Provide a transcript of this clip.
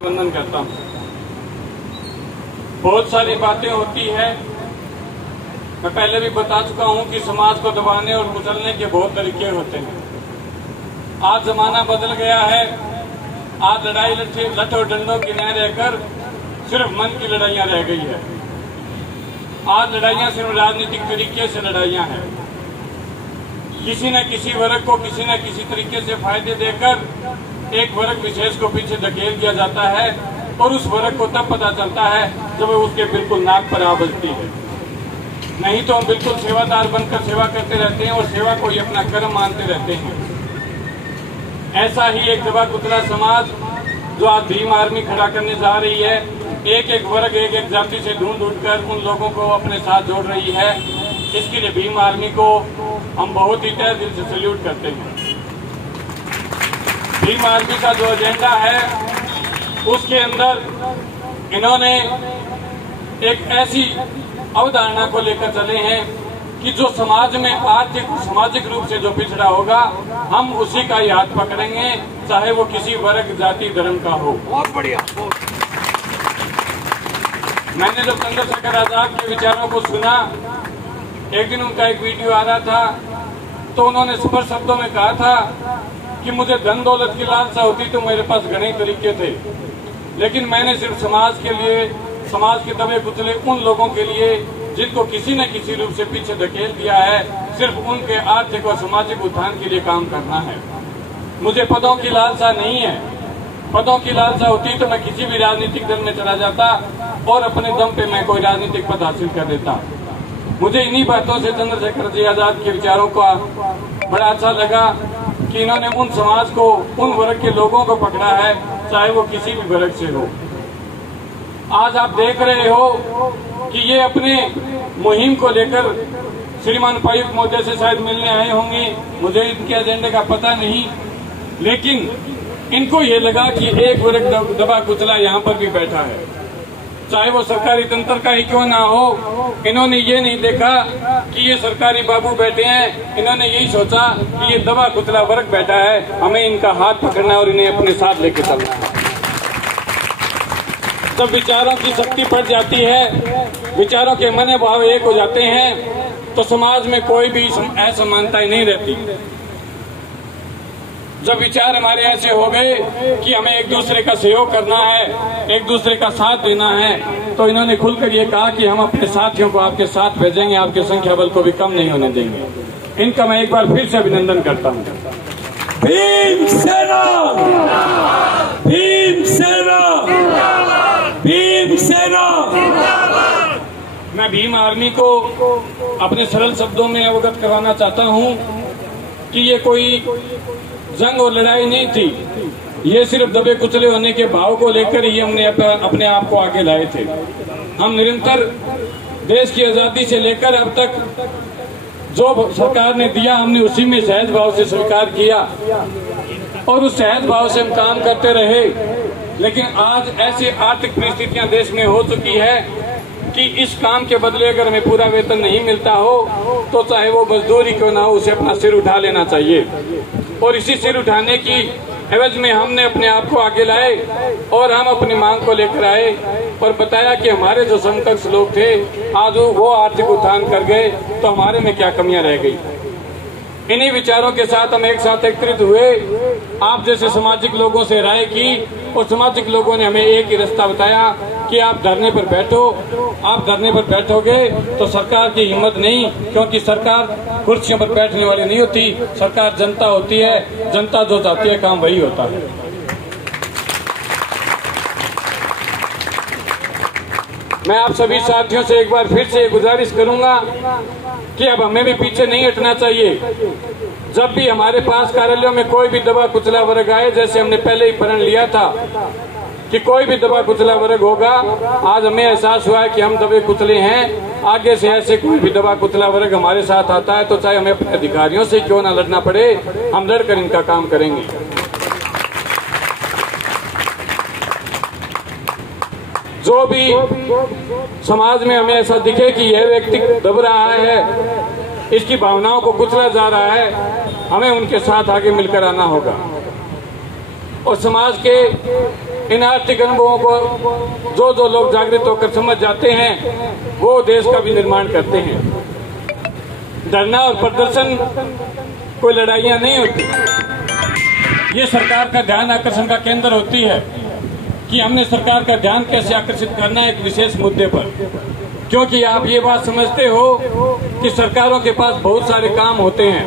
वंदन करता हूँ। बहुत सारी बातें होती है। मैं पहले भी बता चुका हूँ कि समाज को दबाने और कुचलने के बहुत तरीके होते हैं। आज जमाना बदल गया है। आज लड़ाई लठ और डंडों की न रहकर सिर्फ मन की लड़ाइयाँ रह गई है। आज लड़ाइयाँ सिर्फ राजनीतिक तरीके से लड़ाइयाँ हैं। किसी न किसी वर्ग को किसी न किसी तरीके से फायदे देकर एक वर्ग विशेष को पीछे धकेल दिया जाता है और उस वर्ग को तब पता चलता है जब वो उसके बिल्कुल नाक पर आ बजती है। नहीं तो हम बिल्कुल सेवादार बनकर सेवा करते रहते हैं और सेवा को ही अपना कर्म मानते रहते हैं। ऐसा ही एक दबा कुचला समाज जो आज भीम आर्मी खड़ा करने जा रही है, एक एक वर्ग एक एक जाति से ढूंढ कर उन लोगों को अपने साथ जोड़ रही है। इसके लिए भीम आर्मी को हम बहुत ही तहे दिल से सैल्यूट करते हैं। भीम आर्मी का जो एजेंडा है उसके अंदर इन्होंने एक ऐसी अवधारणा को लेकर चले हैं कि जो समाज में आर्थिक सामाजिक रूप से जो पिछड़ा होगा हम उसी का ही हाथ पकड़ेंगे, चाहे वो किसी वर्ग जाति धर्म का हो। बहुत बढ़िया। मैंने जब चंद्रशेखर आजाद के विचारों को सुना, एक दिन उनका एक वीडियो आ रहा था तो उन्होंने स्पष्ट शब्दों में कहा था कि मुझे धन दौलत की लालसा होती तो मेरे पास घने तरीके थे, लेकिन मैंने सिर्फ समाज के लिए, समाज के दबे कुचले उन लोगों के लिए जिनको किसी न किसी रूप से पीछे धकेल दिया है, सिर्फ उनके आर्थिक और सामाजिक उत्थान के लिए काम करना है। मुझे पदों की लालसा नहीं है। पदों की लालसा होती तो मैं किसी भी राजनीतिक दल में चला जाता और अपने दम पे मैं कोई राजनीतिक पद हासिल कर देता। मुझे इन्हीं बातों से चंद्रशेखर जी आजाद के विचारों का बड़ा अच्छा लगा कि इन्होंने उन समाज को, उन वर्ग के लोगों को पकड़ा है, चाहे वो किसी भी वर्ग से हो। आज आप देख रहे हो कि ये अपने मुहिम को लेकर श्रीमान उपायुक्त महोदय से शायद मिलने आए होंगे, मुझे इनके एजेंडे का पता नहीं, लेकिन इनको ये लगा कि एक वर्ग दबा कुचला यहाँ पर भी बैठा है, चाहे वो सरकारी तंत्र का ही क्यों ना हो। इन्होंने ये नहीं देखा कि ये सरकारी बाबू बैठे हैं, इन्होंने यही सोचा कि ये दबा कुचला वर्ग बैठा है, हमें इनका हाथ पकड़ना और इन्हें अपने साथ लेके चलना है। जब विचारों की शक्ति बढ़ जाती है, विचारों के मन भाव एक हो जाते हैं तो समाज में कोई भी असमानताएं नहीं रहती। जब विचार हमारे ऐसे हो गए कि हमें एक दूसरे का सहयोग करना है, एक दूसरे का साथ देना है, तो इन्होंने खुलकर ये कहा कि हम अपने साथियों को आपके साथ भेजेंगे, आपके संख्या बल को भी कम नहीं होने देंगे। इनका मैं एक बार फिर से अभिनंदन करता हूँ। भीम सेना, भीम सेना, भीम सेना। मैं भीम आर्मी को अपने सरल शब्दों में अवगत कराना चाहता हूँ कि ये कोई जंग और लड़ाई नहीं थी। ये सिर्फ दबे कुचले होने के भाव को लेकर ही हमने अपने आप को आगे लाए थे। हम निरंतर देश की आजादी से लेकर अब तक जो सरकार ने दिया, हमने उसी में सहज भाव से स्वीकार किया और उस सहज भाव से हम काम करते रहे। लेकिन आज ऐसी आर्थिक परिस्थितियां देश में हो चुकी है कि इस काम के बदले अगर हमें पूरा वेतन नहीं मिलता हो तो चाहे वो मजदूरी क्यों ना हो, उसे अपना सिर उठा लेना चाहिए। और इसी सिर उठाने की एवज में हमने अपने आप को आगे लाए और हम अपनी मांग को लेकर आए और बताया कि हमारे जो समकक्ष लोग थे आज वो आर्थिक उत्थान कर गए तो हमारे में क्या कमियां रह गई। इन्हीं विचारों के साथ हम एक साथ एकत्रित हुए, आप जैसे सामाजिक लोगों से राय की और सामाजिक लोगों ने हमें एक ही रास्ता बताया कि आप धरने पर बैठो। आप धरने पर बैठोगे तो सरकार की हिम्मत नहीं, क्योंकि सरकार कुर्सियों पर बैठने वाली नहीं होती, सरकार जनता होती है। जनता जो चाहती है काम वही होता है। मैं आप सभी साथियों से एक बार फिर से गुजारिश करूंगा कि अब हमें भी पीछे नहीं हटना चाहिए। जब भी हमारे पास कार्यालयों में कोई भी दबा कुचला वर्ग आए, जैसे हमने पहले ही प्रण लिया था कि कोई भी दबा कुचला वर्ग होगा, आज हमें एहसास हुआ है कि हम दबे कुचले हैं। आगे से ऐसे कोई भी दबा कुचला वर्ग हमारे साथ आता है तो चाहे हमें अपने अधिकारियों से क्यों ना लड़ना पड़े, हम लड़कर इनका काम करेंगे। जो भी समाज में हमें ऐसा दिखे कि यह व्यक्ति दब रहा है, इसकी भावनाओं को कुचला जा रहा है, हमें उनके साथ आगे मिलकर आना होगा। और समाज के इन आर्थिक अनुभवों को जो लोग जागृत होकर समझ जाते हैं वो देश का भी निर्माण करते हैं। धरना और प्रदर्शन कोई लड़ाइयाँ नहीं होती, ये सरकार का ध्यान आकर्षण का केंद्र होती है कि हमने सरकार का ध्यान कैसे आकर्षित करना है एक विशेष मुद्दे पर। क्योंकि आप ये बात समझते हो कि सरकारों के पास बहुत सारे काम होते हैं,